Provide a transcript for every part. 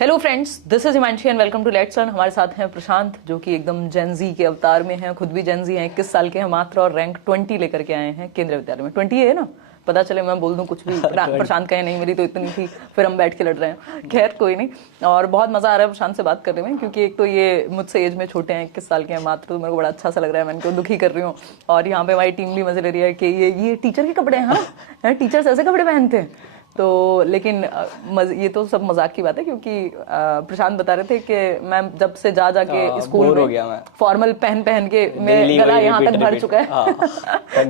Hello friends, this is Himanshi and welcome to let's learn. हमारे साथ हैं प्रशांत, जो कि एकदम जेनजी के अवतार में हैं, खुद भी जेनजी हैं, 21 साल के हैं मात्र, और रैंक 20 लेकर के आए हैं केंद्रीय विद्यालय में। 20 है ना, पता चले मैं बोल दूं कुछ भी, प्रशांत कहे नहीं मेरी तो इतनी थी, फिर हम बैठ के लड़ रहे हैं। खैर कोई नहीं, और बहुत मजा आ रहा है प्रशांत से बात करने में, क्योंकि एक तो ये मुझसे एज में छोटे हैं, 21 साल के हैं मात्र, तो मेरे को बड़ा अच्छा सा लग रहा है, मैं इनको दुखी कर रही हूँ। और यहाँ पे हमारी टीम भी मजे ले रही है कि ये टीचर के कपड़े हैं, हाँ टीचर्स ऐसे कपड़े पहनते हैं। तो लेकिन ये तो सब मजाक की बात है, क्योंकि प्रशांत बता रहे थे कि मैं जब से जाके स्कूल में फॉर्मल पहन के मैं गला यहाँ तक भर चुका है।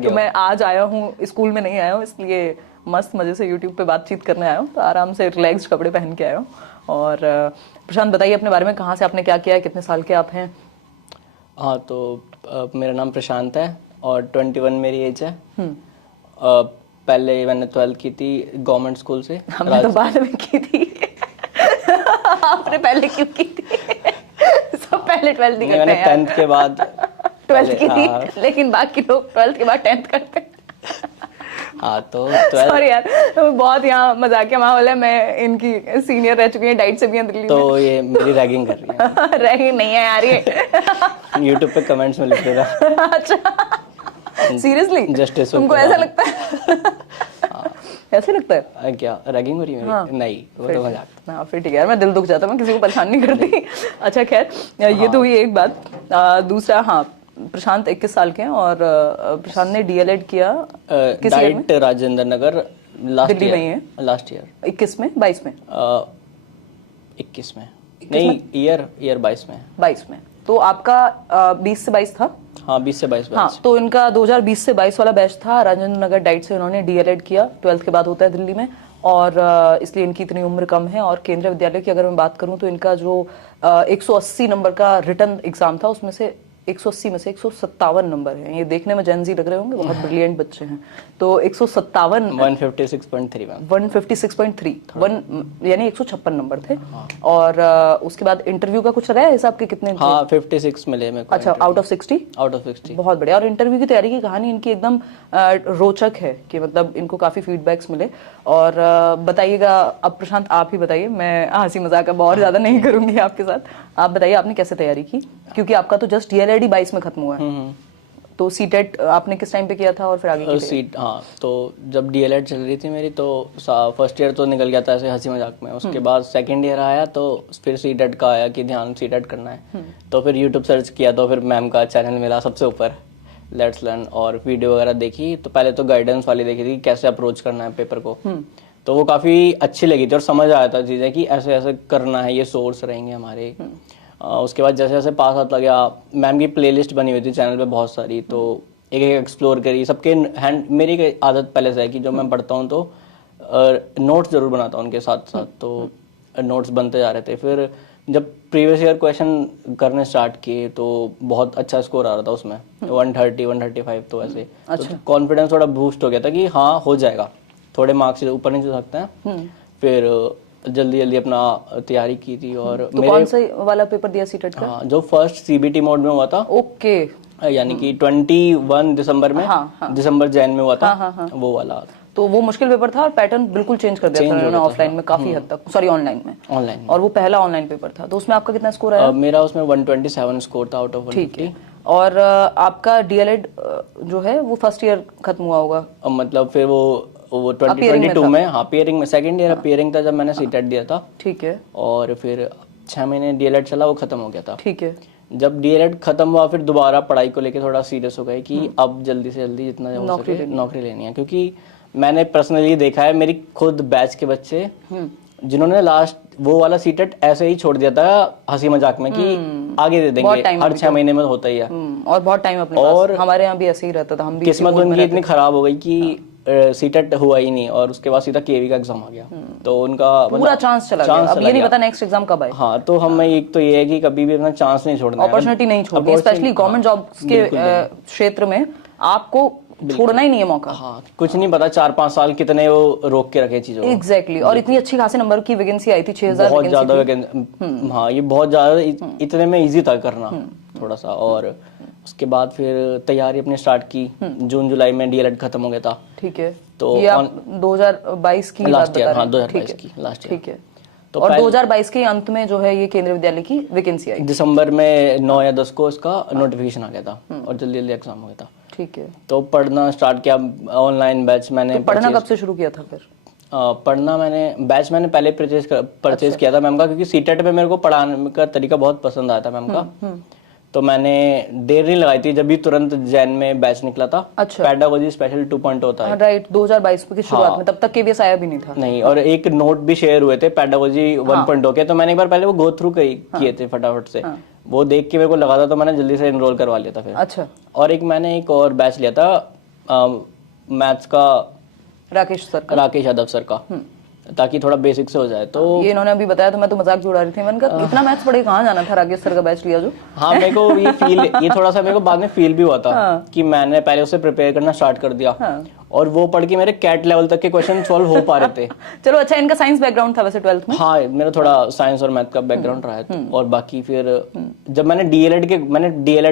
तो मैं आज आया हूँ, स्कूल में नहीं आया हूँ, इसलिए मस्त मजे से यूट्यूब पे बातचीत करने आया हूँ, तो आराम से रिलैक्स्ड कपड़े पहन के आया हूँ। और प्रशांत बताइए अपने बारे में, कहाँ से आपने क्या किया है, कितने साल के आप हैं? हाँ, तो मेरा नाम प्रशांत है और 21 मेरी एज है। पहले मैंने 12th की थी गवर्नमेंट स्कूल से। हमने तो बाद में की थी। आपने पहले क्यों की थी? सब पहले 12th ही करते हैं। मैंने 10th के बाद 12th की थी, लेकिन बाकी लोग 12th के बाद 10th करते हैं। हाँ तो सॉरी यार, बहुत यहाँ मजाकिया माहौल है। मैं इनकी सीनियर रह चुकी है, डाइट से भी हैं दिल्ली में। तो ये मेरी रैगिंग कर रही है। रैगिंग नहीं है यार, ये यूट्यूब पे कमेंट्स में लिख देगा। अच्छा सीरियसली, जस्टिस तुमको ऐसा लगता है? ऐसे लगता है क्या रैगिंग हो रही है? हाँ। नहीं, वो तो मजाक। हाँ फिर ठीक है यार, मैं दिल दुख जाता, मैं किसी को परेशान नहीं करती। अच्छा खैर, ये तो हुई एक बात। दूसरा, हाँ प्रशांत 21 साल के हैं और प्रशांत ने डीएलएड किया किस ईयर में? डाइट राजेंद्र नगर, दिल्ली में ही है। लास्ट ईयर 21 में 22 में 21 में नहीं, ईयर 22 में। 22 में तो आपका 20 से 22 था। हाँ 20 से 22 हाँ, तो इनका 2020 से 22 वाला बैच था। राजेंद्र नगर डाइट से इन्होंने डीएलएड किया, 12th के बाद होता है दिल्ली में, और इसलिए इनकी इतनी उम्र कम है। और केंद्रीय विद्यालय की अगर मैं बात करूं तो इनका जो 180 नंबर का रिटर्न एग्जाम था, उसमें से 180 में से 157 नंबर है। ये देखने में जेनजी लग रहे होंगे, बहुत ब्रिलियंट बच्चे हैं। तो 157 156.3 156.3 यानी 156 नंबर थे। और उसके बाद इंटरव्यू का कुछ रहा है हिसाब के कितने? हाँ 56 मिले मेरे को। अच्छा, आउट ऑफ 60? बहुत बढ़िया। और इंटरव्यू की तैयारी की कहानी इनकी एकदम रोचक है, कि मतलब इनको काफी फीडबैक्स मिले। और बताइएगा, अब प्रशांत आप ही बताइए, मैं हंसी मजाक अब और ज्यादा नहीं करूंगी आपके साथ। आप बताइए आपने कैसे तैयारी की, क्योंकि आपका तो जस्ट डीएलएड 22 में खत्म हुआ है। तो सीटेट आपने किस टाइम पे किया था और फिर आगे की? हाँ, तो जब डीएलएड चल रही थी मेरी, तो फर्स्ट ईयर तो निकल गया था ऐसे हंसी मजाक में। उसके बाद सेकंड ईयर आया, तो फिर सीटेट का आया कि ध्यान सीटेट करना है। तो फिर यूट्यूब सर्च किया, तो फिर मैम का चैनल मिला सबसे ऊपर, लेट्स लर्न, और वीडियो वगैरह देखी। तो पहले तो गाइडेंस वाली देखी थी, कैसे अप्रोच करना है पेपर को। तो वो काफ़ी अच्छी लगी थी और समझ आया था चीज़ें कि ऐसे ऐसे करना है, ये सोर्स रहेंगे हमारे। उसके बाद जैसे जैसे पास आता गया, मैम की प्लेलिस्ट बनी हुई थी चैनल पे बहुत सारी, तो एक एक एक्सप्लोर करी सबके हैंड। मेरी आदत पहले से है कि जब मैं पढ़ता हूँ तो नोट्स जरूर बनाता हूँ उनके साथ साथ, तो नोट्स बनते जा रहे थे। फिर जब प्रीवियस ईयर क्वेश्चन करने स्टार्ट किए, तो बहुत अच्छा स्कोर आ रहा था उसमें, 130 135, तो ऐसे तो कॉन्फिडेंस थोड़ा बूस्ट हो गया था कि हाँ हो जाएगा, थोड़े मार्क्स से ऊपर नहीं जा सकते हैं। फिर जल्दी जल्दी अपना तैयारी की थी। और तो कौन सा वाला पेपर दिया सीटेट का? हाँ, जो फर्स्ट सीबीटी मोड में हुआ था। ओके, यानी कि 21 दिसंबर में, दिसंबर जैन में हुआ था। वो वाला तो वो मुश्किल पेपर था और पैटर्न बिल्कुल चेंज कर दिया था उन्होंने ऑफलाइन में काफी हद तक, सॉरी ऑनलाइन में। और वो पहला ऑनलाइन पेपर था, तो उसमें आपका कितना स्कोर आया? मेरा उसमें 127 स्कोर था आउट ऑफ 150। और आपका डीएलएड जो है वो फर्स्ट ईयर खत्म हुआ होगा? मतलब फिर वो 2022 में, हाँ पियरिंग में, सेकंड ईयर पियरिंग था जब मैंने सीटेट दिया था। ठीक है। और फिर 6 महीने डीएलएड चला, वो खत्म हो गया था। ठीक है। जब डीएलएड खत्म हुआ, फिर दोबारा पढ़ाई को लेके थोड़ा सीरियस हो गए कि अब जल्दी से जल्दी जितना हो सके नौकरी लेनी है। क्योंकि मैंने पर्सनली देखा है, मेरी खुद बैच के बच्चे जिन्होंने लास्ट वो वाला सीटेट ऐसे ही छोड़ दिया था हंसी मजाक में कि आगे दे देंगे, हर 6 महीने में होता ही है। और बहुत टाइम अपने पास, हमारे यहाँ भी ऐसे ही रहता था। हम भी किस्मत उनकी इतनी खराब हो गई कि सीटेट हुआ ही नहीं, और उसके बाद सीधा केवी का एग्जाम आ गया। तो उनका पूरा चांस चला गया। अब ये नहीं पता नेक्स्ट एग्जाम कब आए। हाँ, तो हमें एक तो ये है कि कभी भी अपना चांस नहीं छोड़ना, अपॉर्चुनिटी नहीं छोड़नी, स्पेशली गवर्नमेंट जॉब्स के क्षेत्र में आपको छोड़ना ही नहीं है मौका। हाँ, कुछ नहीं पता 4-5 साल कितने वो रोक के रखे चीजों। एग्जैक्टली। और इतनी अच्छी खासे नंबर की वैकेंसी आई थी, 6000 बहुत ज्यादा वैकेंसी। हाँ, ये बहुत ज्यादा, इतने में इजी था करना थोड़ा सा। और उसके बाद फिर तैयारी अपनी स्टार्ट की। जून जुलाई में डीएलएड खत्म हो गया था। ठीक है। तो ये आप 2022 की लास्ट ईयर, हाँ 2022 की लास्ट ईयर। ठीक है। तो और 2022 के अंत में जो है ये केंद्रीय विद्यालय की वैकेंसी आई। दिसंबर में 9 या 10 को इसका नोटिफिकेशन आ गया था और जल्दी जल्दी एग्जाम हो गया था। ठीक है। तो पढ़ना स्टार्ट किया, ऑनलाइन बैच मैंने तो पढ़ना कब से शुरू किया था फिर? पढ़ना बैच मैंने पहले परचेज किया था मैम का, क्योंकि सीटेट में मेरे को पढ़ाने का तरीका बहुत पसंद आया था मैम का। तो मैंने देर नहीं लगाई थी, जब भी तुरंत जैन में बैच निकला था। अच्छा। पेडागोजी स्पेशल 2.0 होता है। राइट, 2022 की शुरुआत में, तब तक केवीएस आया भी नहीं था। नहीं, और एक नोट भी शेयर हुए थे पेडागोजी 1.0 के, तो मैंने एक बार पहले वो गो थ्रू किए थे फटाफट से। वो देख के मेरे को लगा था, तो मैंने जल्दी से एनरोल करवा लिया था फिर। अच्छा। और मैंने एक और बैच लिया था मैथ्स का, राकेश यादव सर का, ताकि थोड़ा बेसिक से हो जाए। तो ये इन्होंने अभी बताया तो मैं तो मजाक भी उड़ा रही थी, मैंने कहा इतना मैथ्स पढ़े कहाँ जाना था, राकेश सर का बैच लिया जो। हाँ, मेरे को ये थोड़ा सा मेरे को बाद में फील भी हुआ था कि मैंने पहले उससे प्रिपेयर करना स्टार्ट कर दिया। और वो पढ़ के मेरे कैट लेवल तक के क्वेश्चन सॉल्व हो पा रहे थे। चलो अच्छा, इनका साइंस बैकग्राउंड था वैसे 12th में? हाँ, मेरा थोड़ा साइंस और मैथ का बैकग्राउंड रहा है। और बाकी फिर जब मैंने डीएलएड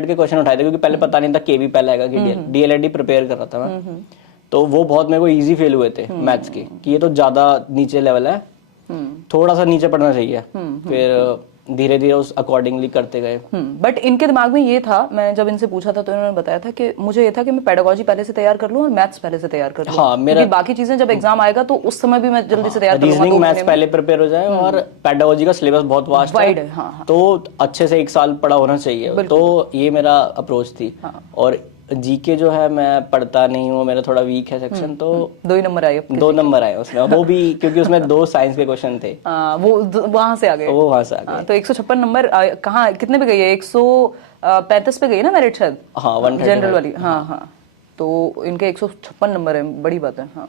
के क्वेश्चन उठाए थे, क्योंकि पहले पता नहीं था केवी पहले आएगा कि डीएलएड ही प्रिपेयर कर रहा था मैं। तो वो बहुत मेरे को इजी फील हुए थे मैथ्स के, कि ये तो ज्यादा नीचे लेवल है, थोड़ा सा नीचे पढ़ना चाहिए। फिर धीरे धीरे उस अकॉर्डिंगली करते गए। बट इनके दिमाग में ये था, मैं जब इनसे पूछा था तो इन्होंने बताया था कि मुझे ये था कि मैं पेडागोजी पहले से तैयार कर लूं और मैथ्स पहले से तैयार कर लूं। हाँ, मेरा बाकी चीजें जब एग्जाम आएगा तो उस समय भी मैं जल्दी से तैयार करूंगा। रीजनिंग मैथ्स पहले प्रिपेयर हो जाए, और पेडागोजी का सिलेबस बहुत वास्ट वाइड है। हाँ। तो अच्छे से 1 साल पढ़ा होना चाहिए। तो ये मेरा अप्रोच थी। और जीके जो है मैं पढ़ता नहीं हूँ, मेरा थोड़ा वीक है सेक्शन। तो 2 ही नंबर आए, 2 नंबर आए उसमें, वो भी क्योंकि उसमें 2 साइंस के क्वेश्चन थे। वो वहां से आ गए। वो वहां से आ गए। तो 156 नंबर कहाँ कितने पे गई है? 135 पे गई ना मेरिट शायद? हाँ, 130 जनरल वाली। हाँ। तो इनके 156 नंबर है, बड़ी बात है। हाँ।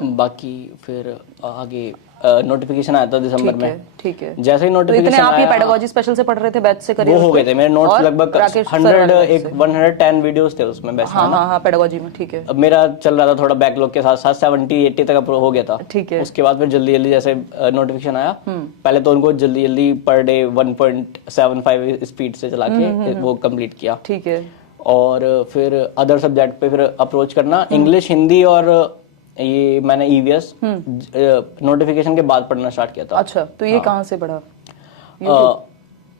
बाकी फिर आगे नोटिफिकेशन आया था दिसंबर में। ठीक है। जैसे ही तो नोटिफिकेशन इतने आप ये पेडागोजी स्पेशल से पढ़ रहे थे, बैच से करिए? वो हो गए थे मेरे नोट्स लगभग 110 वीडियोस थे उसमें बैच में। हाँ, पेडागोजी में। ठीक है। अब मेरा चल रहा था थोड़ा बैकलॉग के साथ साथ 70-80 तक हो गया था। ठीक है। उसके बाद फिर जल्दी जल्दी जैसे नोटिफिकेशन आया, पहले तो उनको जल्दी जल्दी पर डे 1.75 स्पीड से चला के वो कंप्लीट किया। ठीक है। और फिर अदर सब्जेक्ट पे फिर अप्रोच करना, इंग्लिश, हिंदी और ये मैंने ईवीएस नोटिफिकेशन के बाद पढ़ना स्टार्ट किया था। अच्छा, तो ये कहाँ से पढ़ा?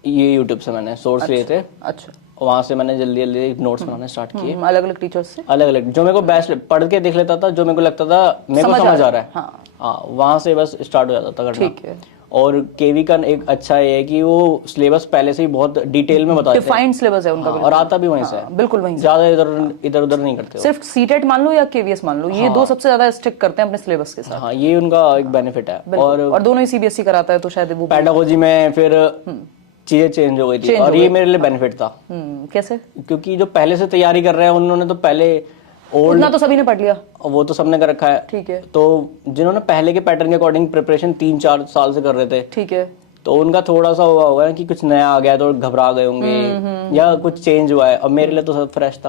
ये यूट्यूब से मैंने सोर्स लिए थे। अच्छा। वहां से मैंने जल्दी जल्दी नोट्स बनाने स्टार्ट किए, अलग अलग टीचर्स से, अलग अलग, जो मेरे को बेस्ट पढ़ के देख लेता था, जो मेरे को लगता था मेरे को समझ आ रहा है। हाँ, वहां से बस स्टार्ट हो जाता था करना। ठीक है। और केवी का एक अच्छा ये है कि वो सिलेबस पहले से ही बहुत डिटेल में बताते हैं, डिफाइंड सिलेबस है उनका। और आता भी वहीं से है। बिल्कुल वहीं से, ज्यादा इधर उधर नहीं करते। सिर्फ सीटेट मान लो या केवीएस मान लो, ये 2 सबसे ज्यादा स्ट्रिक्ट करते हैं अपने सिलेबस के साथ। हाँ, ये उनका एक बेनिफिट है। और दोनों ही सीबीएसई कराता है, तो शायद वो पेडागोजी में फिर चीजें चेंज हो गई थी, और ये मेरे लिए बेनिफिट था। कैसे? क्योंकि जो पहले से तैयारी कर रहे हैं उन्होंने तो पहले उतना तो सभी ने पढ़ लिया, वो तो सबने कर रखा है। ठीक है। तो जिन्होंने पहले के पैटर्न के अकॉर्डिंग प्रिपरेशन 3-4 साल से कर रहे थे, ठीक है, तो उनका थोड़ा सा हुआ होगा ना कि कुछ नया आ गया तो घबरा गए होंगे, या कुछ चेंज हुआ है। और मेरे लिए तो सब फ्रेश था।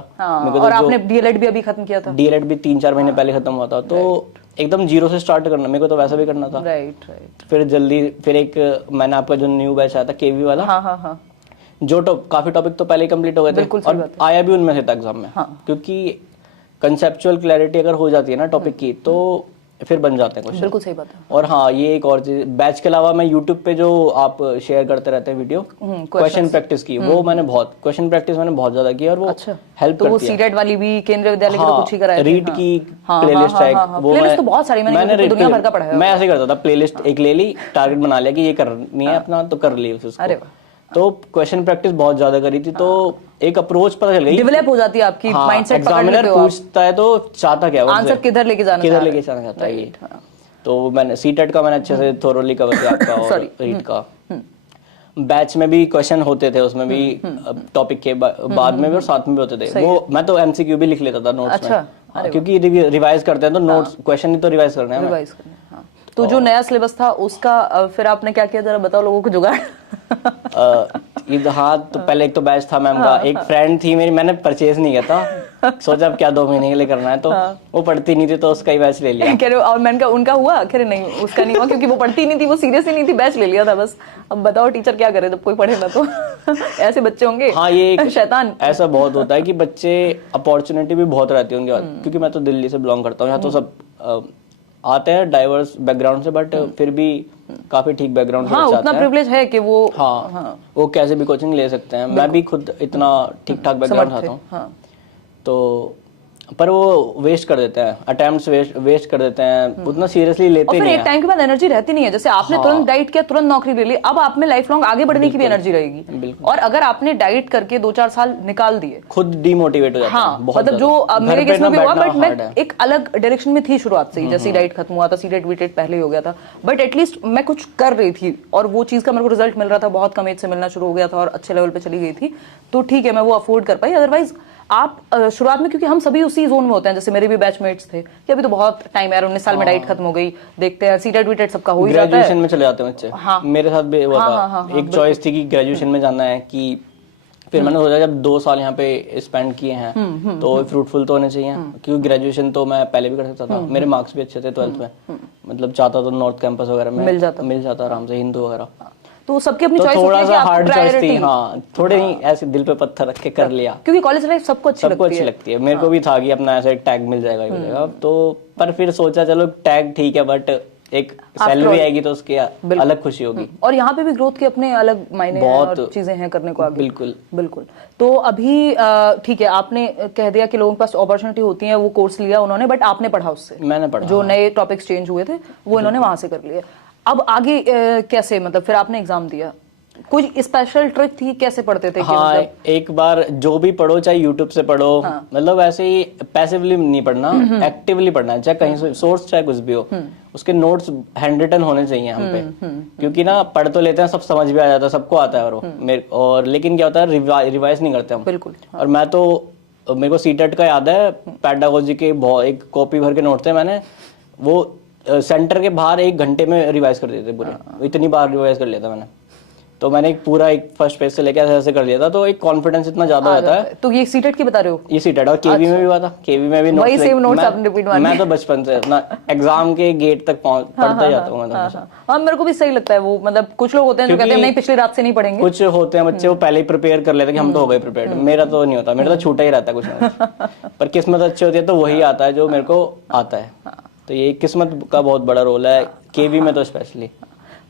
और आपने डीएलएड भी अभी खत्म किया था? डीएलएड भी 3-4 महीने पहले खत्म हुआ था, तो एकदम जीरो से स्टार्ट करना, मेरे को तो वैसा भी करना था। राइट। फिर जल्दी एक मैंने आपका जो न्यू बैच आया था केवी वाला, हाँ, जो काफी टॉपिक तो पहले ही कंप्लीट हो गए थे, और आया भी उनमें से था एग्जाम में। क्योंकि कंसेप्चुअल क्लैरिटी अगर हो जाती है ना टॉपिक की, तो फिर बन जाते हैं क्वेश्चन। बिल्कुल सही बात है। और हाँ, ये एक और चीज, बैच के अलावा मैं यूट्यूब पे जो आप शेयर करते रहते हैं वीडियो क्वेश्चन प्रैक्टिस की, वो मैंने क्वेश्चन प्रैक्टिस मैंने बहुत ज्यादा की, और वो हेल्प करती है। वो सीटेट वाली भी केंद्रीय विद्यालय की तो कुछ ही कराया था। रीड की प्लेलिस्ट है, वो प्लेलिस्ट तो बहुत सारी मैंने दुनिया भर का पढ़ा है। मैं ऐसे करता था, प्लेलिस्ट एक ले ली, टारगेट बना लिया कि ये करनी है अपना, तो कर ली उसको। अरे वाह। तो क्वेश्चन प्रैक्टिस बहुत ज्यादा करी थी, तो एक अप्रोच पता चल गई, डेवलप हो जाती है आपकी माइंडसेट। एग्जामिनर पूछता है तो चाहता क्या, आंसर किधर लेके जाना चाहता है ये। तो मैंने सीटेट का मैंने अच्छे से थोरोली कवर किया आपका, और रीड का। बैच में भी क्वेश्चन होते थे, उसमें भी टॉपिक के बाद में भी और साथ में भी होते थे। वो मैं तो एमसीक्यू भी लिख लेता था नोट्स में, क्योंकि रिवाइज करते हैं तो नोट्स क्वेश्चन ही तो रिवाइज करने हैं। तो जो नया सिलेबस था उसका फिर आपने क्या किया, जरा बताओ लोगों को जुगाड़। हाँ, तो पहले एक तो बैच था मैम का, एक फ्रेंड थी मेरी, मैंने परचेज नहीं किया था, सोचा अब क्या 2 महीने के लिए करना है, तो वो पढ़ती नहीं थी तो उसका ही बैच ले लिया। और मैंने कहा उनका हुआ? खैर नहीं, उसका नहीं हुआ, क्योंकि वो पढ़ती नहीं थी, वो सीरियस ही नहीं थी, बैच ले लिया था बस। अब बताओ टीचर क्या करे जब कोई पढ़े ना तो। ऐसे बच्चे होंगे। हाँ, ये शैतान। ऐसा बहुत होता है कि बच्चे, अपॉर्चुनिटी भी बहुत रहती है उनके बाद, क्योंकि मैं तो दिल्ली से बिलोंग करता हूँ, यहाँ तो सब आते हैं डाइवर्स बैकग्राउंड से, बट फिर भी काफी ठीक बैकग्राउंड से हाँ बच्चे उतना आते हैं। प्रिविलेज है कि वो हाँ, वो कैसे भी कोचिंग ले सकते हैं। मैं भी खुद इतना ठीक ठाक बैकग्राउंड से आता हूँ, हाँ तो पर वो वेस्ट कर देते हैं, अटेम्प्ट्स वेस्ट कर देते हैं, उतना सीरियसली लेते और फिर नहीं एक है। टाइम के बाद एनर्जी रहती नहीं है। जैसे आपने तुरंत डाइट किया, तुरंत नौकरी ले ली, अब आप में लाइफ लॉन्ग आगे बढ़ने की भी एनर्जी रहेगी। और अगर आपने डाइट करके 2-4 साल निकाल दिए, खुद डिमोटिवेट हो जाते हाँ हैं बहुत मतलब जो ज्यादा। अब मेरे घर पे केस में ना भी हुआ, बैठना बट मैं hard है। एक अलग डायरेक्शन में थी शुरुआत से ही। जैसे डाइट खत्म हुआ था, सीटेट वीटेट पहले ही हो गया था, बट एटलीस्ट मैं कुछ कर रही थी और वो चीज का मेरे को रिजल्ट मिल रहा था, बहुत कम एज से मिलना शुरू हो गया था और अच्छे लेवल पे चली गई थी, तो ठीक है मैं वो अफोर्ड कर पाई। अदरवाइज आप शुरुआत में, क्योंकि हम सभी उसी जोन में होते हैं, जैसे मेरे भी बैचमेट्स थे कि अभी तो बहुत टाइम है यार, 19 साल में डाइट खत्म हो गई, देखते हैं सीटेट वीटेट सबका हो ही जाता है, ग्रेजुएशन में चले जाते हैं बच्चे। हाँ। मेरे साथ भी हुआ था। एक चॉइस थी कि ग्रेजुएशन में जाना है, कि फिर मैंने सोचा जब 2 साल यहाँ पे स्पेंड किए हैं तो फ्रूटफुल तो होने चाहिए, क्योंकि ग्रेजुएशन तो मैं पहले भी कर सकता था। मेरे मार्क्स भी अच्छे थे 12th में, मतलब चाहता तो नॉर्थ कैंपस वगैरह में मिल जाता आराम से, हिंदू वगैरह। तो सबकी अपनी तो चॉइस थोड़ा होती है कि सा आपको हार्ड चॉइस थी, प्रायोरिटी, हाँ, थोड़े ही ऐसे दिल पे पत्थर रख के कर लिया, क्योंकि कॉलेज लाइफ सबको अच्छी लगती है। लगती है। मेरे को भी था कि अपना ऐसा एक टैग मिल जाएगा, ही मिलेगा, तो पर फिर सोचा चलो टैग ठीक है, बट एक सैलरी आएगी तो उसकी अलग खुशी होगी। और यहाँ पे भी ग्रोथ के अपने अलग मायने हैं और चीजें हैं करने को आगे। बिल्कुल बिल्कुल। तो अभी ठीक है, आपने कह दिया कि लोगों के पास अपॉर्चुनिटी होती है, वो कोर्स लिया उन्होंने, बट आपने पढ़ा उससे, मैंने पढ़ा, जो नए टॉपिक्स चेंज हुए थे वो इन्होंने वहां से कर लिए। अब आगे कैसे, मतलब फिर आपने एग्जाम दिया, कुछ स्पेशल ट्रिक थी, कैसे पढ़ते थे? हाँ, एक बार जो भी पढ़ो, चाहे यूट्यूब से पढ़ो, मतलब ऐसे ही पैसिवली नहीं पढ़ना, एक्टिवली पढ़ना है, चाहे कहीं से सोर्स चाहे कुछ भी हो, उसके नोट्स हैंड रिटन होने चाहिए हम पे। क्योंकि ना पढ़ तो लेते हैं, सब समझ भी आ जाता है, सबको आता है, और लेकिन क्या होता है, रिवाइज नहीं करते हम। बिल्कुल। और मैं तो, मेरे को सीटेट का याद है, पेडागोजी के एक कॉपी भर के नोट थे मैंने, वो सेंटर के बाहर 1 घंटे में रिवाइज कर देते पूरे, इतनी बार रिवाइज कर लिया था मैंने। तो मैंने एक पूरा एक फर्स्ट पेज से लेके ऐसे कर लिया था, तो एक कॉन्फिडेंस इतना ज्यादा हो जाता है। तो ये सीटेट की बता रहे हो? ये सीटेट, और केवी में भी हुआ था, केवी में भी वही सेम नोट्स आपने रिपीट मारे? मैं तो बचपन से अपना एग्जाम के गेट तक पढ़ता जाता हूँ मैं तो। हाँ, मेरे को भी सही लगता है वो, मतलब कुछ लोग होते हैं जो कहते हैं नहीं पिछली रात से नहीं पढ़ेंगे, कुछ होते हैं बच्चे वो पहले ही प्रिपेयर कर लेते हैं कि हम तो हो गए प्रिपेयर्ड। मेरा तो नहीं होता, मेरा तो छूटा ही रहता है कुछ ना कुछ। पर किस्मत अच्छी होती है तो वही आता है जो मेरे को आता है, तो ये किस्मत का बहुत बड़ा रोल है केवी में तो स्पेशली।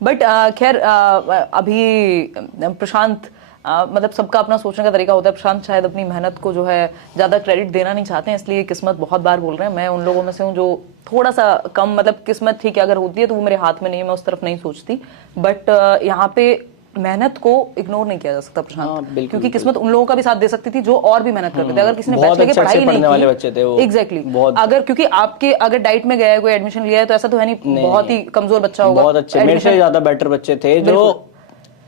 बट खैर अभी प्रशांत, मतलब सबका अपना सोचने का तरीका होता है। प्रशांत शायद अपनी मेहनत को जो है ज्यादा क्रेडिट देना नहीं चाहते हैं, इसलिए किस्मत बहुत बार बोल रहे हैं। मैं उन लोगों में से हूँ जो थोड़ा सा कम, मतलब किस्मत ठीक है अगर होती है तो वो मेरे हाथ में नहीं है, मैं उस तरफ नहीं सोचती। बट यहाँ पे मेहनत को इग्नोर नहीं किया जा सकता प्रशांत, क्योंकि किस्मत उन लोगों का भी साथ दे सकती थी जो और भी मेहनत करते थे। अगर किसी ने बैच लेके पढ़ाई नहीं वाले बच्चे थे वो, एग्जैक्टली, अगर क्योंकि आपके अगर डाइट में गया है, कोई एडमिशन लिया है, तो ऐसा तो है नहीं बहुत ही कमजोर बच्चा होगा। बहुत अच्छे, मेरे से ज्यादा बेटर बच्चे थे जो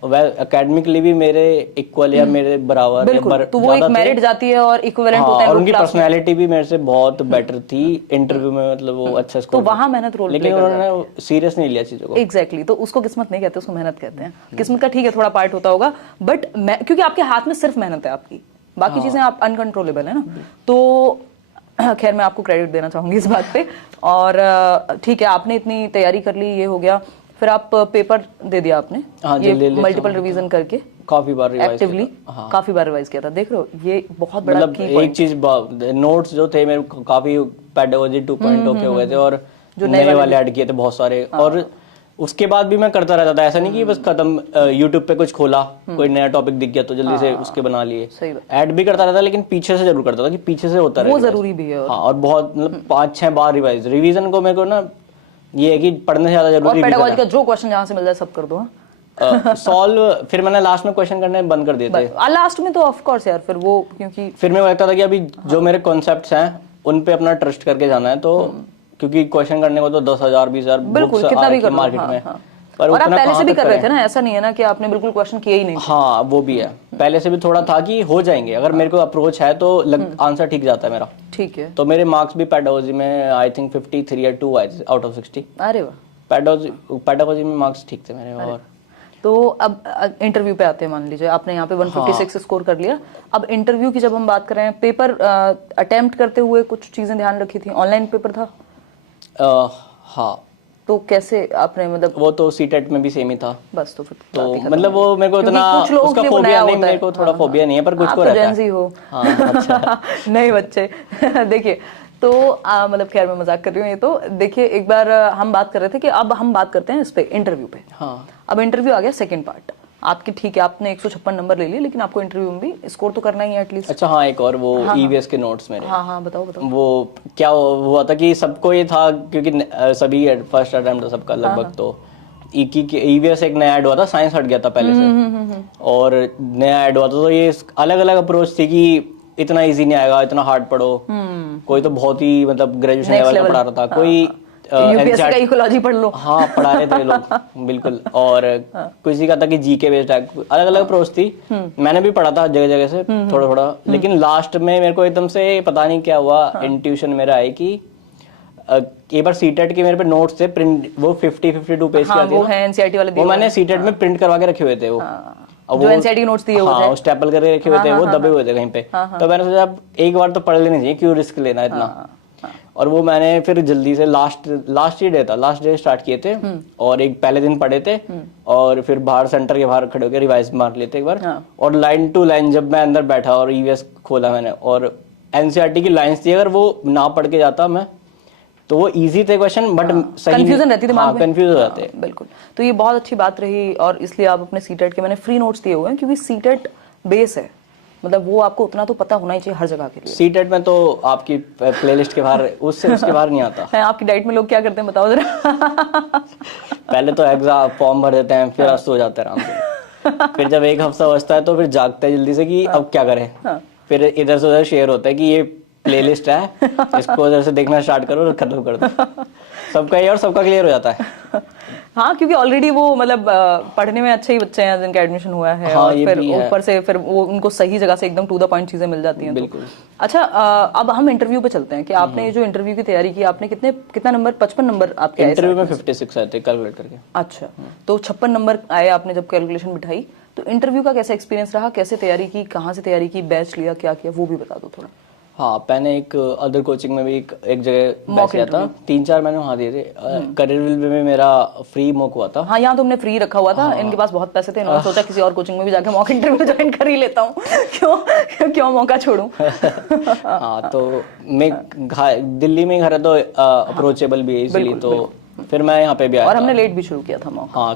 एकेडमिकली भी मेरे इक्वल या मेरे बराबर, बिल्कुल, तो वो एक मेरिट जाती है और इक्विवेलेंट होता है। और उनकी पर्सनालिटी भी मेरे से बहुत बेटर थी इंटरव्यू में, मतलब वो अच्छा स्कोर, तो वहां मेहनत रोल, लेकिन उन्होंने सीरियस नहीं लिया चीजों को। एग्जैक्टली, तो उसको किस्मत नहीं कहते, उसको मेहनत कहते हैं। किस्मत का ठीक है थोड़ा पार्ट होता होगा, बट क्योंकि आपके हाथ में सिर्फ मेहनत है आपकी, बाकी चीजें आप अनकंट्रोलेबल है ना। तो खैर मैं आपको क्रेडिट देना चाहूंगी इस बात पे। और ठीक है, आपने इतनी तैयारी कर ली, ये हो गया, फिर आप पेपर दे दिया आपने, ये मल्टीपल रिवीजन करके, काफी बार रिवाइज एक्टिवली काफी बार रिवाइज किया था। देख रहे हो, ये बहुत बड़ा मतलब एक चीज, नोट्स जो थे मेरे काफी पेडागोजी 2.0 के हो गए थे, और जो नए वाले ऐड किए थे बहुत सारे। और उसके बाद भी मैं करता रहता था, ऐसा नहीं कि बस खत्म, यूट्यूब पे कुछ खोला, कोई नया टॉपिक दिख गया तो जल्दी से उसके बना लिए, ऐड भी करता रहता, लेकिन पीछे से जरूर करता था कि पीछे से होता रहे, वो जरूरी भी है। हाँ, और बहुत मतलब 5-6 बार रिवीजन को मेरे को ना ये है कि पढ़ने से ज्यादा जरूरी, और पेडागोजी का जो क्वेश्चन जहां से मिल जाए सब कर दो, सॉल्व। फिर मैंने लास्ट में क्वेश्चन करने बंद कर दिए थे, लास्ट में तो ऑफ कोर्स यार, फिर वो क्योंकि फिर मेरे को लगता था कि अभी जो मेरे कॉन्सेप्ट्स हैं उन पे अपना ट्रस्ट करके जाना है, तो क्योंकि क्वेश्चन करने को तो 10,000 20,000 बिल्कुल कितना भी कर मार्केट में, पर और आप पहले से भी कर रहे थे ना, ऐसा नहीं है ना कि आपने बिल्कुल क्वेश्चन किया ही नहीं। हाँ, वो भी है, पहले से भी थोड़ा था कि हो जाएंगे, अगर मेरे को अप्रोच है तो आंसर ठीक जाता है मेरा। ठीक है, तो मेरे मार्क्स भी पेडागोजी में आई थिंक 53 या 2 आए आउट ऑफ 60। अरे वाह, पेडागोजी में मार्क्स ठीक थे मेरे। और तो अब इंटरव्यू पे आते हैं, मान लीजिए आपने यहाँ पे 156 स्कोर कर लिया। अब इंटरव्यू की जब हम बात कर रहे हैं, पेपर अटेम्प्ट करते हुए कुछ चीजें ध्यान रखी थी? ऑनलाइन पेपर था? हाँ। तो कैसे आपने, मतलब वो तो सीटेट में भी सेम ही था बस, तो फिर तो मतलब वो मेरे को इतना उसका फोबिया नहीं, मेरे को थोड़ा फोबिया नहीं है, पर कुछ को रहता है। जेंजी हो, अच्छा नहीं बच्चे देखिए, तो मतलब खैर मैं मजाक कर रही हूँ। ये तो देखिए एक बार हम बात कर रहे थे कि अब हम बात करते हैं इस पे, इंटरव्यू पे। हाँ, अब इंटरव्यू आ गया सेकंड पार्ट आपकी, ठीक है आपने 156 नंबर ले लिए, लेकिन आपको इंटरव्यू में भी स्कोर तो करना ही है एटलीस्ट। अच्छा हाँ, एक और वो ईवीएस के नोट्स मेरे। हाँ हाँ बताओ बताओ। वो क्या हुआ था कि सबको ये था, क्योंकि सभी फर्स्ट अटेम्प्ट था सबका लगभग, तो ईवीएस एक नया ऐड हुआ था, साइंस हट गया था पहले से, और नया ऐड हुआ था, तो ये अलग अलग अप्रोच थी कि इतना इजी नहीं आएगा, इतना हार्ड पढ़ो। कोई तो बहुत ही मतलब ग्रेजुएशन लेवल का पढ़ा रहा था, कोई यूपीएससी का इकोलॉजी पढ़ लो। हाँ, पढ़ा रहे थे लोग बिल्कुल। और किसी का था कि जीके बेस्ड है, अलग अलग अप्रोच थी। मैंने भी पढ़ा था जगह जगह से थोड़ा थोड़ा, लेकिन लास्ट में मेरे को एकदम से पता नहीं क्या हुआ, इंट्यूशन मेरा है कि एक बार सीटेट के मेरे पे नोट्स थे प्रिंट, वो 52 पेज के आते हैं, वो है एनसीईआरटी वाले, वो मैंने सीटेट में प्रिंट करवा के रखे हुए थे। वो अब जो एनसीईआरटी नोट्स दिए हुए थे, हाँ, स्टेपल करके रखे हुए थे, वो दबे हुए थे कहीं पे। तो मैंने सोचा अब एक बार तो पढ़ लेनी चाहिए, क्यों रिस्क लेना इतना। और वो मैंने फिर जल्दी से लास्ट डे स्टार्ट किए थे, और एक पहले दिन पढ़े थे, और फिर बाहर सेंटर के बाहर खड़े होकर रिवाइज मार लेते एक बार। और लाइन टू लाइन जब मैं अंदर बैठा और ईवीएस खोला मैंने, और एनसीईआरटी की लाइंस थी, अगर वो ना पढ़ के जाता मैं तो वो इजी थे क्वेश्चन, बट सही कंफ्यूजन रहती दिमाग में, कंफ्यूज हो जाते। बिल्कुल। तो ये बहुत अच्छी बात रही, और इसलिए आप अपने सीटेट के मैंने फ्री नोट्स दिए हुए हैं, क्योंकि सीटेट बेस है, मतलब वो आपको उतना तो पता होना ही चाहिए हर जगह के लिए। सीटेट में तो आपकी प्लेलिस्ट के बाहर उसके बाहर नहीं आता है। आपकी डाइट में लोग क्या करते हैं बताओ जरा। पहले तो एग्जाम फॉर्म भर देते हैं, फिर सो जाते हैं आराम से। फिर जब एक हफ्ता बचता है तो फिर जागते हैं जल्दी से कि अब क्या करें। फिर इधर से उधर शेयर होता है कि ये प्लेलिस्ट है, इसको इधर से देखना स्टार्ट करो और खत्म कर दो। सबका ये और सबका क्लियर हो जाता है। हाँ, क्योंकि ऑलरेडी वो मतलब पढ़ने में अच्छे ही बच्चे हैं जिनका एडमिशन हुआ है। हाँ, और फिर ऊपर से फिर वो उनको सही जगह से एकदम टू द पॉइंट चीजें मिल जाती हैं। बिल्कुल। तो अच्छा, अब हम इंटरव्यू पे चलते हैं कि आपने ये जो इंटरव्यू की तैयारी की, आपने कितना नंबर, 55 नंबर आपके आए? इंटरव्यू में 56 आए थे कैलकुलेट करके। अच्छा, तो 56 नंबर आए आपने जब कैलकुलेशन बिठाई। तो इंटरव्यू का कैसा एक्सपीरियंस रहा, कैसे तैयारी की, कहाँ से तैयारी की, बैच लिया, क्या किया, वो भी बता दो थोड़ा। हाँ, मैंने एक अदर कोचिंग में भी एक जगह बैच लिया था, 3-4 मैंने वहाँ दिए थे। करियर विल में मेरा फ्री मॉक हुआ था। हाँ, यहाँ तुमने फ्री रखा हुआ था। इनके पास बहुत पैसे थे, इन्होंने सोचा किसी और कोचिंग में भी जाके मॉक इंटरव्यू ज्वाइन कर ही लेता हूँ। क्यों मौका छोड़ूं। हाँ, तो मैं दिल्ली में घर है तो अप्रोचेबल भी है, इसलिए तो फिर मैं यहाँ पे भी आया। और हमने लेट भी शुरू किया था मॉक। हाँ,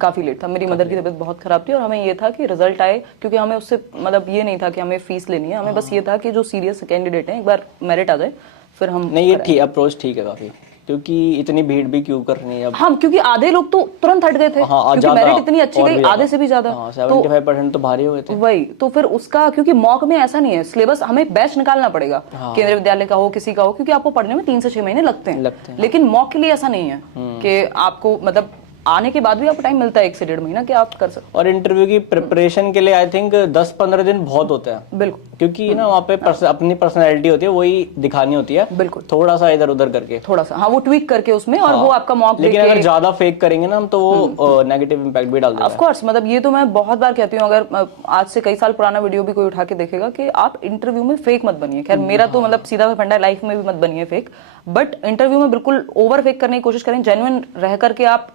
काफी लेट था। मेरी मदर की तबीयत बहुत खराब थी, और हमें ये था कि रिजल्ट आए, क्योंकि हमें उससे मतलब ये नहीं था कि हमें फीस लेनी है, हमें बस ये था कि जो सीरियस कैंडिडेट है एक बार मेरिट आ जाए फिर हम। नहीं, ये ठीक अप्रोच ठीक है काफी, क्योंकि इतनी भीड़ भी क्यों करनी है अब। हाँ, क्योंकि आधे लोग तो तुरंत हट गए थे। हाँ, क्योंकि मेरिट इतनी अच्छी गई, आधे से भी ज्यादा। 75% तो भारी हो गए थे। वही तो फिर उसका, क्योंकि मॉक में ऐसा नहीं है, सिलेबस हमें बैच निकालना पड़ेगा, केंद्रीय विद्यालय का हो किसी का हो, क्योंकि आपको पढ़ने में 3 से 6 महीने लगते हैं। लेकिन मॉक के लिए ऐसा नहीं है कि आपको मतलब आने के बाद भी आपको टाइम मिलता है 1 से 1.5 महीना कि आप कर सकते। और इंटरव्यू की प्रिपरेशन के लिए आई थिंक 10-15 दिन बहुत होते हैं। बिल्कुल, क्योंकि ना वहाँ पे अपनी पर्सनैलिटी होती है, वही दिखानी होती है। बिल्कुल, थोड़ा सा इधर उधर करके, थोड़ा सा हाँ वो ट्वीक करके उसमें, और वो आपका मॉक। लेकिन अगर ज्यादा फेक करेंगे ना हम तो वो नेगेटिव इम्पैक्ट भी डाल देगा। ऑफ कोर्स, मतलब ये तो मैं बहुत बार कहती हूँ, अगर आज से कई साल पुराना वीडियो भी कोई उठा के देखेगा कि आप इंटरव्यू में फेक मत बनिए। खैर मेरा तो मतलब सीधा सा फंडा, लाइफ में भी मत बनिए फेक, बट इंटरव्यू में बिल्कुल ओवर फेक करने की कोशिश करें। जेन्युइन रह करके आप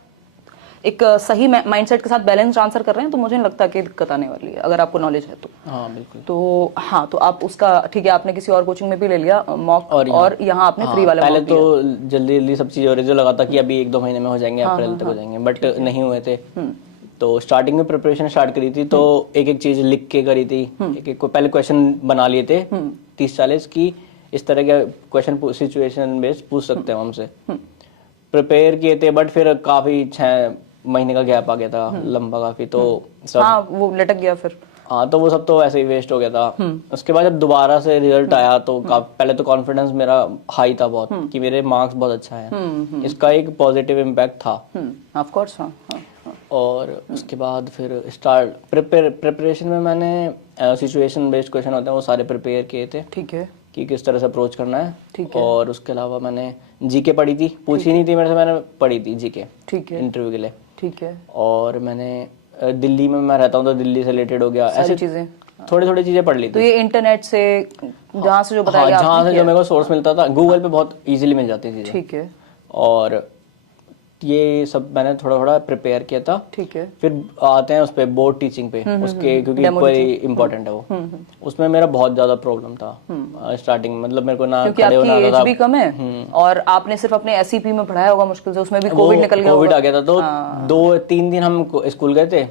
एक सही माइंडसेट के साथ बैलेंस आंसर कर रहे हैं, तो मुझे नहीं लगता कि दिक्कत आने वाली है, अगर आपको नॉलेज है तो। हाँ, बिल्कुल। तो हाँ, तो आप उसका ठीक है, आपने किसी और कोचिंग में भी ले लिया मॉक, और यहाँ आपने फ्री वाला पहले तो जल्दी जल्दी सब चीजें हो रही थी, लगा था कि अभी 1-2 महीने में हो जाएंगे, अप्रैल तक हो जाएंगे, बट नहीं हुए थे। तो स्टार्टिंग में प्रिपरेशन स्टार्ट करी थी, तो एक एक चीज लिख के करी थी, एक एक पहले क्वेश्चन बना लिए थे 30-40 की, इस तरह के क्वेश्चन सिचुएशन बेस्ड पूछ सकते हैं हमसे, प्रिपेयर किए थे। बट फिर काफी 6 महीने का गैप आ गया था, लंबा काफी, तो सब हाँ वो लटक गया फिर। हाँ, तो वो सब तो ऐसे ही वेस्ट हो गया था। उसके बाद जब दोबारा से रिजल्ट आया तो पहले तो कॉन्फिडेंस मेरा हाई था बहुत, कि मेरे मार्क्स बहुत अच्छा है। इसका एक पॉजिटिव इम्पैक्ट था। Of course. हाँ। और उसके बाद फिर प्रिपरेशन में मैंने सिचुएशन बेस्ड क्वेश्चन होते हैं वो सारे प्रिपेयर किए थे। ठीक है, कि किस तरह से अप्रोच करना है। ठीक है। और उसके अलावा मैंने जीके पढ़ी थी, पूछी नहीं थी मेरे से, मैंने पढ़ी थी जीके। ठीक है, इंटरव्यू के लिए। ठीक है। और मैंने दिल्ली में मैं रहता हूँ तो दिल्ली से रिलेटेड हो गया, ऐसी चीजें थोड़ी थोड़ी चीजें पढ़ ली थी। तो ये इंटरनेट से जहाँ से जो बताया गया, जहाँ से जो मेरे को सोर्स मिलता था, गूगल पे बहुत इजीली मिल जाती थी। ठीक है। और ये सब मैंने थोड़ा थोड़ा प्रिपेयर किया था। ठीक है। फिर आते हैं उस पे बोर्ड टीचिंग पे, उसके क्योंकि कोई इम्पोर्टेंट है वो। उसमें मेरा बहुत ज्यादा प्रॉब्लम था स्टार्टिंग में, मतलब मेरे को ना क्योंकि खड़े आपकी होना आता एज था। भी कम है और आपने सिर्फ अपने एसईपी में पढ़ाया होगा मुश्किल से, उसमें भी कोविड निकल गया कोविड होगा। आ गया था तो 2-3 दिन हम स्कूल गए थे।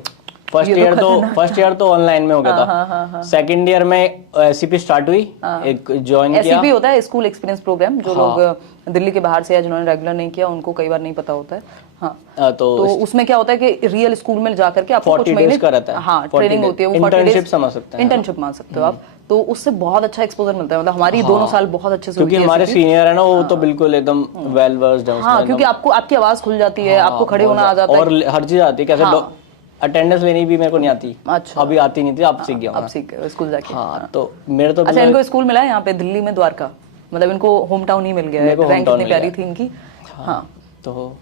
फर्स्ट ईयर तो ऑनलाइन में हो गया था। सेकंड ईयर में एससीपी स्टार्ट हुई, एक ज्वाइन किया। एसईपी होता है स्कूल एक्सपीरियंस प्रोग्राम, जो लोग दिल्ली के बाहर से या जिन्होंने रेगुलर नहीं किया उनको कई बार नहीं पता होता है। हाँ, तो उसमें क्या होता है कि रियल स्कूल में जाकर के आपको कुछ महीने का रहता है। हाँ ट्रेनिंग होती है, वो इंटर्नशिप समझ सकते हैं, इंटर्नशिप मान सकते हो आप। तो उससे बहुत अच्छा एक्सपोजर मिलता है, मतलब हमारी दोनों साल बहुत अच्छे से, क्योंकि हमारे सीनियर है ना वो तो बिल्कुल एकदम वेल वर्स्ड है। हाँ, क्योंकि आपको आपकी आवाज खुल जाती है, आपको खड़े होना आ जाता है और हर चीज आती है। कैसे अटेंडेंस लेनी भी मेरे को नहीं आती। अच्छा, अभी आती नहीं थी, अब सीख गया। अब सीख गए स्कूल जाके। हाँ, तो मेरे तो अच्छा, इनको स्कूल मिला है यहाँ पे दिल्ली में, द्वारका, मतलब इनको होम टाउन ही मिल गया है। रैंक इतनी प्यारी थी इनकी। हाँ, तो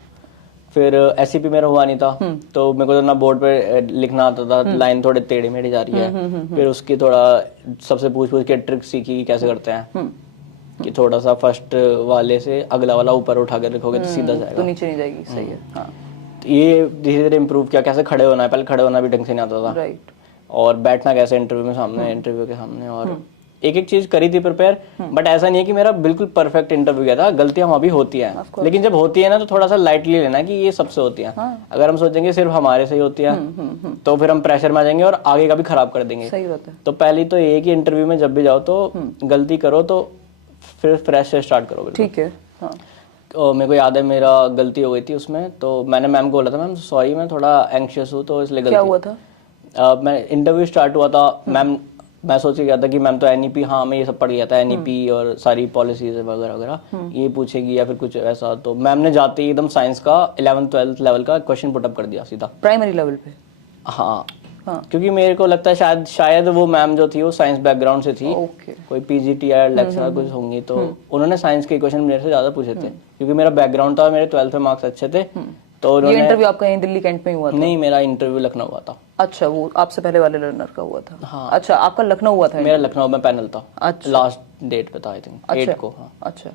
फिर एससीपी मेरा हुआ नहीं था, तो मेरे को तो ना बोर्ड पे लिखना आता था, लाइन थोड़े टेढ़ी मेढ़ी जा रही है। फिर उसकी थोड़ा सबसे पूछ के ट्रिक सीखी कि कैसे करते हैं, कि थोड़ा सा फर्स्ट वाले से अगला वाला ऊपर उठा कर रखोगे तो सीधा जाएगा, तो नीचे नहीं जाएगी। सही है। हाँ, ये धीरे धीरे इम्प्रूव किया। कैसे खड़े होना है, पहले खड़े होना भी ढंग से नहीं आता था। राइट। और बैठना कैसे इंटरव्यू के सामने, और एक एक चीज करी थी प्रिपेयर। बट ऐसा नहीं है कि मेरा बिल्कुल परफेक्ट इंटरव्यू गया था, गलतियां वहाँ भी होती हैं। लेकिन जब होती है ना तो थोड़ा सा लाइटली लेना कि ये सबसे होती है। अगर हम सोचेंगे सिर्फ हमारे से ही होती है तो फिर हम प्रेशर में आ जाएंगे और आगे का भी खराब कर देंगे। सही बात है। तो पहली तो ये कि इंटरव्यू में जब भी जाओ तो गलती करो तो फिर फ्रेश से स्टार्ट करो। ठीक है। हाँ, और मेरे को याद है मेरा गलती हो गई थी उसमें, तो मैंने मैम को बोला था, मैम सॉरी मैं थोड़ा एंग्शियस हूँ तो इसलिए गलती। क्या हुआ था? मैं इंटरव्यू स्टार्ट हुआ था, मैम मैं सोच के गया था कि मैम तो एनईपी, हाँ मैं ये सब पढ़ गया था, एनईपी और सारी पॉलिसीज वगैरह वगैरह ये पूछेगी या फिर कुछ ऐसा। तो मैम ने जाते ही एकदम साइंस का 11th-12th लेवल का क्वेश्चन पुटअप कर दिया सीधा, प्राइमरी लेवल पे। हाँ, क्योंकि मेरे को लगता है शायद वो मैम जो थी वो साइंस बैकग्राउंड से थी। कोई पीजीटी या लेक्चरर कुछ होंगी, तो उन्होंने साइंस के क्वेश्चन मेरे से ज्यादा पूछे थे, क्योंकि मेरा बैकग्राउंड था, मेरे 12th में मार्क्स अच्छे थे। तो ये इंटरव्यू आपका यहीं दिल्ली कैंट में हुआ था? नहीं, मेरा इंटरव्यू लखनऊ हुआ था। अच्छा, वो आपसे पहले वाले लर्नर का हुआ था। हाँ। अच्छा, आपका लखनऊ हुआ था? मेरा लखनऊ में पैनल था। अच्छा, लास्ट डेट पे था आई थिंक 8 को। हाँ, अच्छा।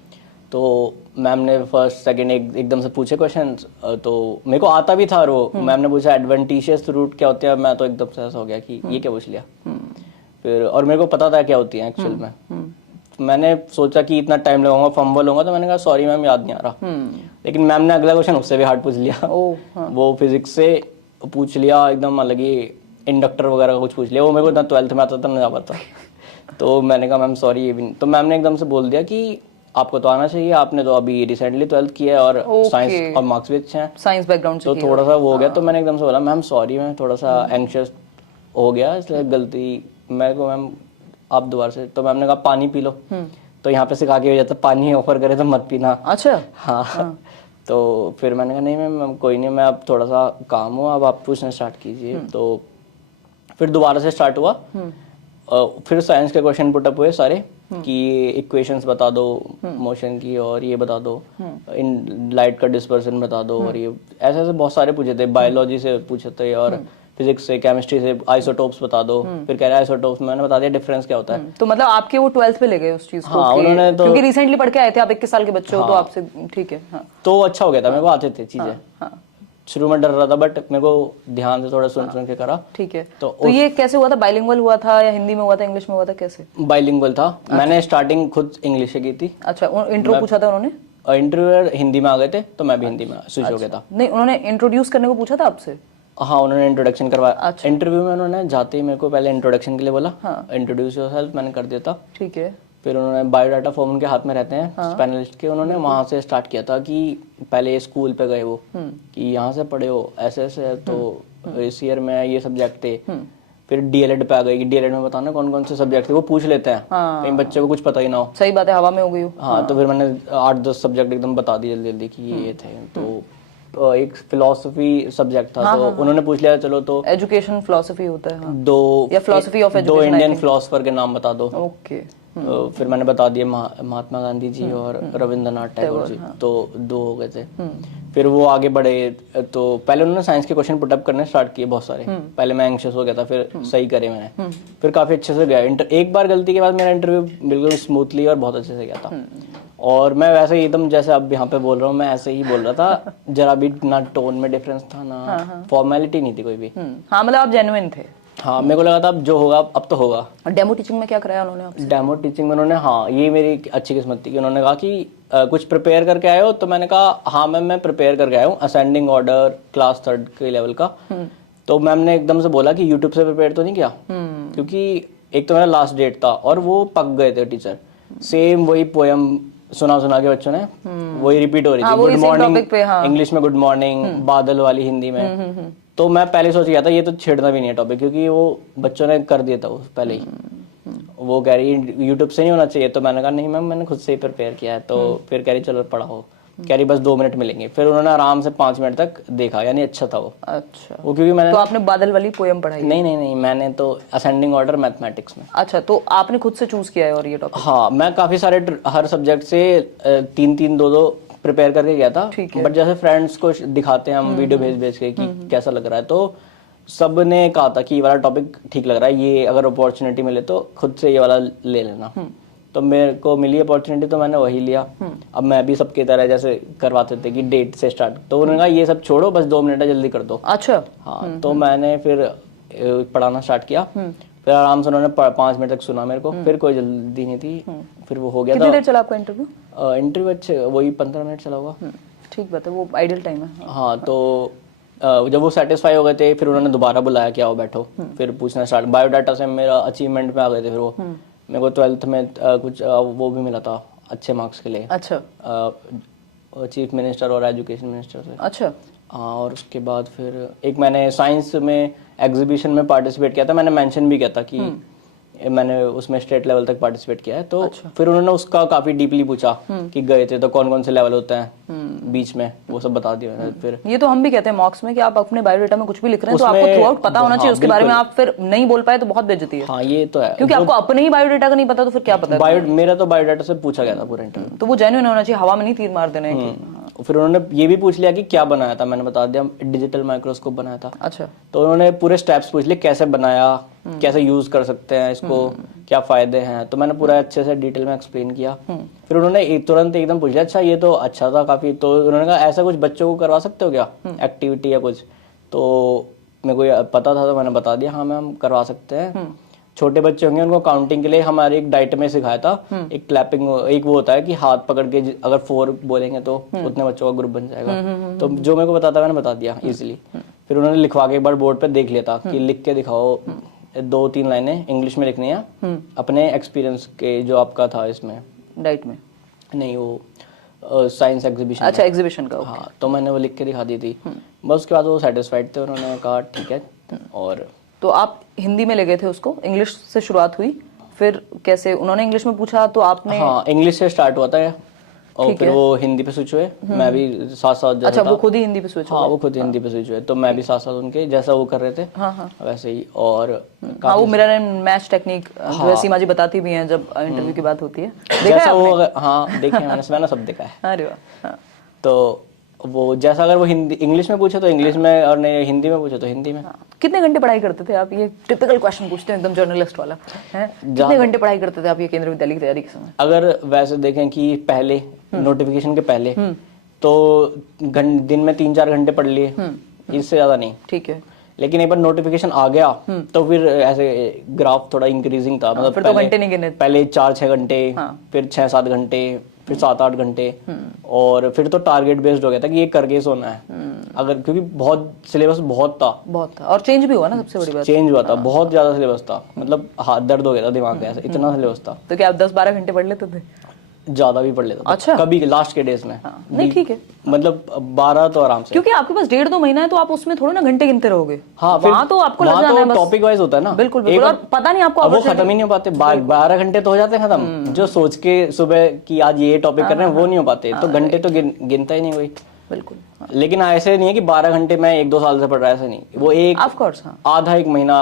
तो मैम ने फर्स्ट सेकंड एकदम से पूछे क्वेश्चन, तो मेरे को आता भी था। और वो मैम ने पूछा एडवेंटिशियस रूट क्या होते हैं, मैं तो एकदम से ऐसा हो गया कि ये क्या पूछ लिया। फिर और मेरे को पता था क्या होती है एक्चुअल में। मैंने सोचा कि इतना टाइम लगाऊंगा, फंबल होगा, तो मैंने कहा सॉरी मैम याद नहीं आ रहा। लेकिन मैम ने अगला क्वेश्चन उससे भी हार्ड पूछ लिया। वो फिजिक्स से पूछ लिया, एकदम अलग ही इंडक्टर वगैरह का कुछ पूछ लिया। वो मेरे को इतना 12th में आता था, नहीं आ पाता। तो मैंने कहा मैम सॉरी ये भी नहीं। तो मैम ने एकदम से बोल दिया कि आपको तो आना चाहिए, आपने तो अभी रिसेंटली 12th किया है और साइंस और मार्क्स भी अच्छे हैं, साइंस बैकग्राउंड से, तो थोड़ा सा वो हो गया। तो मैंने एकदम से बोला मैम सॉरी, मैं थोड़ा सा एंग्शियस हो गया, इसलिए गलती। मैं को मैम आप दोबारा से। तो मैम ने कहा पानी पी लो। तो यहाँ पे सिखा के हो जाता, पानी ऑफर करे तो मत पीना। अच्छा, हाँ। तो फिर मैंने कहा नहीं मैम कोई नहीं, मैं अब थोड़ा सा काम हूँ, अब आप पूछना स्टार्ट कीजिए। तो फिर दोबारा से स्टार्ट हुआ। फिर साइंस के क्वेश्चन पुटअप हुए सारे, कि इक्वेशंस बता दो मोशन की, और ये बता दो इन लाइट का डिस्पर्सन बता दो, और ये ऐसे ऐसे बहुत सारे पूछे थे। बायोलॉजी से पूछे थे और फिजिक्स से, केमिस्ट्री से आइसोटोप्स बता दो। फिर कह रहे आइसोटोप्स, मैंने बता दिया डिफरेंस क्या होता है। तो मतलब आपके वो 12th पे ले गए उस चीज को? हाँ, उन्होंने तो, क्योंकि रिसेंटली पढ़ के आए थे, आप 21 साल के बच्चे हो, तो आपसे ठीक है। हाँ, तो अच्छा हो गया था, मेरे को आते थे चीजें। शुरू में डर रहा था, बट मेरे को ध्यान से थोड़ा सुन के करा। ठीक है। तो ये कैसे हुआ था? बाइलिंगुअल हुआ था या हिंदी में हुआ था, इंग्लिश में हुआ था, कैसे? बाइलिंगुअल था। मैंने स्टार्टिंग खुद इंग्लिश से की थी। अच्छा, इंट्रो पूछा था उन्होंने? इंटरव्यूअर हिंदी में आ गए थे, तो मैं भी हिंदी में स्विच हो गया था। नहीं, उन्होंने इंट्रोड्यूस करने को पूछा था आपसे? हाँ, उन्होंने इंट्रोडक्शन करवाया। अच्छा। इंटरव्यू में उन्होंने जाते ही मेरे को पहले इंट्रोडक्शन के लिए बोला। इंट्रोड्यूस योरसेल्फ, मैंने कर दिया था। ठीक है। फिर उन्होंने बायोडाटा फॉर्म उनके हाथ में रहते हैं पैनलिस्ट के, उन्होंने वहां से स्टार्ट किया था कि पहले स्कूल पे गए वो, कि यहाँ से पढ़े हो, ऐसे ऐसे, तो इस ईयर में ये सब्जेक्ट थे। फिर डीएलएड पे आ गई कि डीएलएड में बताना कौन कौन से सब्जेक्ट थे, वो पूछ लेते हैं। कहीं बच्चे को कुछ पता ही ना हो। सही बात है, हवा में हो गई हो। हाँ, तो फिर मैंने 8-10 सब्जेक्ट एकदम बता दिए जल्दी जल्दी कि ये थे। तो एक फिलोसफी सब्जेक्ट था, तो उन्होंने पूछ लिया चलो तो एजुकेशन फिलोसफी होता है, दो या philosophy of education, 2 Indian philosopher के नाम बता दो। ओके। फिर मैंने बता दिए महात्मा गांधी जी और रविंद्रनाथ टैगोर जी। तो 2 हो गए थे। फिर वो आगे बढ़े, तो पहले उन्होंने साइंस के क्वेश्चन पुटअप करने स्टार्ट किए बहुत सारे। पहले मैं एंग्शियस हो गया था, फिर सही करे मैंने, फिर काफी अच्छे से गया। एक बार गलती के बाद मेरा इंटरव्यू बिल्कुल स्मूथली और बहुत अच्छे से गया था। और मैं वैसे ही एकदम जैसे अब यहाँ पे बोल रहा हूँ मैं ऐसे ही बोल रहा था, जरा भी ना टोन में डिफरेंस था ना फॉर्मेलिटी नहीं थी कोई भी। हाँ मतलब आप जेन्युइन थे। हाँ मेरे को लगा था अब जो होगा अब तो होगा। और डेमो टीचिंग में क्या कराया उन्होंने आपसे? डेमो टीचिंग में उन्होंने, हाँ ये मेरी अच्छी किस्मत थी कि उन्होंने कहा कि कुछ प्रिपेयर करके आए हो, तो मैंने कहा हाँ मैम मैं प्रिपेयर करके आया हूँ असेंडिंग ऑर्डर क्लास 3rd के लेवल का। तो मैम ने एकदम से बोला कि यूट्यूब से प्रिपेयर तो नहीं किया, क्योंकि एक तो मेरा लास्ट डेट था और वो पक गए थे टीचर, सेम वही पोयम सुना सुना के बच्चों ने वही रिपीट हो रही थी, गुड मॉर्निंग इंग्लिश में, गुड मॉर्निंग बादल वाली हिंदी में। तो मैं पहले सोच गया था ये तो छेड़ना भी नहीं है टॉपिक, क्योंकि वो बच्चों ने कर दिया था वो पहले ही। वो कह रही यूट्यूब से नहीं होना चाहिए, तो मैंने कहा नहीं मैम मैंने खुद से ही प्रिपेयर किया है। तो फिर कह रही चलो पढ़ाओ, कह रही बस 2 मिनट मिलेंगे। फिर उन्होंने आराम से 5 मिनट तक देखा, यानी अच्छा था वो। अच्छा वो क्योंकि मैंने, तो आपने बादल वाली पोयम पढ़ाई? नहीं मैंने तो असेंडिंग ऑर्डर मैथमेटिक्स में। अच्छा तो आपने खुद से चूज किया है और ये टॉपिक? हाँ मैं काफी सारे हर सब्जेक्ट से 3-3 2-2 प्रिपेयर करके गया था। बट जैसे फ्रेंड्स को दिखाते हैं हम वीडियो भेज के कि कैसा लग रहा है, तो सब ने कहा था कि ये वाला टॉपिक ठीक लग रहा है, ये अगर अपॉर्चुनिटी मिले तो खुद से ये वाला ले लेना। तो मेरे को मिली अपॉर्चुनिटी तो मैंने वही लिया। अब मैं भी सबकी तरह जैसे करवाते थे कि डेट से स्टार्ट, तो उन्होंने कहा ये सब छोड़ो बस 2 मिनट है जल्दी कर दो। अच्छा हाँ तो मैंने फिर पढ़ाना स्टार्ट किया। फिर आराम से उन्होंने 5 मिनट तक सुना मेरे को, फिर कोई जल्दी नहीं थी, फिर वो हो गया। कितनी देर चला आपका इंटरव्यू? इंटरव्यू अच्छे वही 15 मिनट चला होगा। ठीक बात है, वो आइडियल टाइम है। हाँ तो जब वो सेटिस्फाई हो गए थे फिर उन्होंने दोबारा बुलाया कि आओ बैठो। फिर पूछना स्टार्ट, बायोडाटा से मेरा अचीवमेंट में आ गए थे। फिर वो मेरे को 12th में कुछ वो भी मिला था अच्छे मार्क्स के लिए। अच्छा चीफ मिनिस्टर और एजुकेशन मिनिस्टर से। अच्छा हाँ और उसके बाद फिर एक मैंने साइंस में एग्जीबिशन में पार्टिसिपेट किया था, मैंने मेंशन भी किया था कि मैंने उसमें स्टेट लेवल तक पार्टिसिपेट किया है। तो फिर उन्होंने उसका काफी डीपली पूछा कि गए थे तो कौन कौन से लेवल होते हैं बीच में, वो सब बता दिया मैंने। फिर ये तो हम भी कहते हैं मॉक्स में कि आप अपने बायोडाटा में कुछ भी लिख रहे हैं तो आपको थ्रू आउट पता होना चाहिए उसके बारे में। आप फिर नहीं बोल पाए तो बहुत बेइज्जती है। हाँ ये तो है, क्योंकि आपको अपने ही बायोडाटा का नहीं पता तो फिर क्या पता? मेरा तो बायोडाटा से पूछा गया था पूरा इंटरव्यू, तो वो जेन्युइन होना चाहिए, हवा में नहीं तीर मार देना है। फिर उन्होंने ये भी पूछ लिया कि क्या बनाया था, मैंने बता दिया डिजिटल माइक्रोस्कोप बनाया था। अच्छा तो उन्होंने पूरे स्टेप्स पूछ लिए, कैसे बनाया, कैसे यूज कर सकते हैं इसको, क्या फायदे हैं। तो मैंने पूरा अच्छे से डिटेल में एक्सप्लेन किया। फिर उन्होंने तुरंत एकदम पूछ लिया अच्छा ये तो अच्छा था काफी। तो उन्होंने कहा ऐसा कुछ बच्चों को करवा सकते हो क्या एक्टिविटी या कुछ। तो मेरे को पता था तो मैंने बता दिया हाँ मैम करवा सकते हैं। छोटे बच्चे होंगे उनको काउंटिंग के लिए हमारे एक डाइट में सिखाया था, एक क्लैपिंग, एक वो होता है कि हाथ पकड़ के अगर 4 बोलेंगे तो उतने बच्चों का ग्रुप बन जाएगा। तो जो मेरे को पता था मैंने बता दिया इजीली। फिर उन्होंने लिखवा के एक बार बोर्ड पे देख लिया था कि लिख के दिखाओ 2-3 लाइनें इंग्लिश में लिखनी है अपने एक्सपीरियंस के, जो आपका था इसमें डाइट में नहीं वो साइंस एग्जीबिशन। अच्छा एग्जीबिशन का। हाँ तो मैंने वो लिख के दिखा दी थी। बस उसके बाद वो सेटिस्फाइड थे, उन्होंने कहा ठीक है। और तो आप हिंदी में ले गए थे उसको, इंग्लिश से शुरुआत हुई, फिर कैसे उन्होंने इंग्लिश में पूछा तो आपने? हाँ इंग्लिश से स्टार्ट हुआ था और फिर वो हिंदी पे स्विच हुए, मैं भी साथ साथ। अच्छा वो खुद ही हिंदी पे स्विच हुए? हाँ वो खुद हिंदी पे स्विच हुए, तो मैं भी साथ साथ उनके जैसा वो कर रहे थे वैसे ही। और हाँ वो मिरर एंड मैच टेक्निक जो है सीमा जी बताती भी हैं जब इंटरव्यू की बात होती है। जैसा वो हाँ देखे मैंने सब देखा है। अरे वाह। तो वो जैसा अगर वो हिंदी इंग्लिश में पूछे तो इंग्लिश में और नहीं हिंदी में पूछे तो हिंदी में। कितने घंटे पढ़ाई करते थे आप? ये टिपिकल क्वेश्चन पूछते हैं एकदम जर्नलिस्ट वाला है। कितने घंटे पढ़ाई करते थे आप ये केंद्रीय विद्यालय की तैयारी के समय? अगर वैसे देखें कि पहले नोटिफिकेशन के पहले तो दिन में 3-4 घंटे पढ़ लिए, इससे ज्यादा नहीं। ठीक है। लेकिन एक बार नोटिफिकेशन आ गया तो फिर ऐसे ग्राफ थोड़ा इंक्रीजिंग था, मतलब फिर तो घंटे नहीं गिने। पहले 4-6 घंटे, फिर 6-7 घंटे, फिर 7-8 घंटे, और फिर तो टारगेट बेस्ड हो गया था कि ये करके सोना है। अगर क्योंकि बहुत सिलेबस बहुत था और चेंज भी हुआ ना, सबसे बड़ी बात चेंज हुआ था, बहुत ज्यादा सिलेबस था, मतलब हाथ दर्द हो गया था दिमाग का, ऐसा इतना सिलेबस था। तो क्या आप 10-12 घंटे पढ़ लेते थे? ज्यादा भी पढ़ लेता था। अच्छा। कभी लास्ट के डेज में नहीं ठीक है, मतलब 12 तो आराम से, क्योंकि आपके पास 1.5-2 महीना है तो आप उसमें थोड़े ना घंटे गिनते रहोगे। हाँ वहाँ तो आपको लग जाना है बस। टॉपिक वाइज होता है ना। बिल्कुल बिल्कुल, और पता नहीं आपको वो खत्म ही नहीं हो पाते, 12 घंटे तो हो जाते हैं खत्म। जो सोच के सुबह कि आज ये टॉपिक कर रहे हैं वो नहीं हो पाते, तो घंटे तो गिनता ही नहीं कोई। बिल्कुल। लेकिन ऐसे नहीं है कि 12 घंटे मैं 1-2 साल से पढ़ रहा है, ऐसा नहीं। वो एक ऑफ कोर्स आधा एक महीना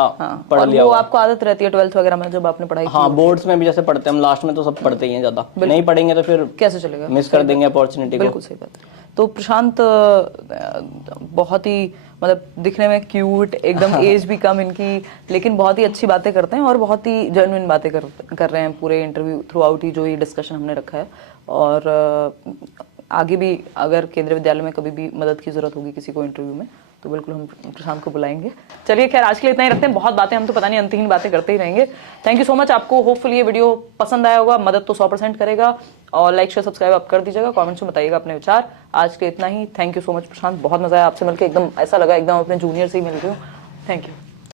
पढ़ लिया। वो आपको आदत रहती है 12th वगैरह में जब आपने पढ़ाई की। हाँ बोर्ड्स में भी जैसे पढ़ते हैं हम, लास्ट में तो सब पढ़ते ही हैं, ज्यादा नहीं पढ़ेंगे तो फिर कैसे चलेगा, मिस कर देंगे अपॉर्चुनिटी को। बिल्कुल सही बात। तो प्रशांत बहुत ही मतलब दिखने में क्यूट, एकदम एज भी कम इनकी, लेकिन बहुत ही अच्छी बातें करते हैं और बहुत ही जेन्युइन बातें कर रहे हैं पूरे इंटरव्यू थ्रू आउट ही, जो ये डिस्कशन हमने रखा है। और आगे भी अगर केंद्रीय विद्यालय में कभी भी मदद की जरूरत होगी किसी को इंटरव्यू में तो बिल्कुल हम प्रशांत को बुलाएंगे। चलिए खैर आज के लिए इतना ही रखते हैं, बहुत बातें हम तो पता नहीं अंतहीन बातें करते ही रहेंगे। Thank you so much. आपको होपफुली ये वीडियो पसंद आया होगा, मदद तो 100% करेगा और लाइक शेयर सब्सक्राइब आप कर दीजिएगा, कमेंट्स में बताइएगा अपने विचार। आज के लिए इतना ही। थैंक यू सो मच प्रशांत, बहुत मजा आया आपसे मिलकर, एकदम ऐसा लगा एकदम अपने जूनियर से ही मिल रही हूँ। Thank you.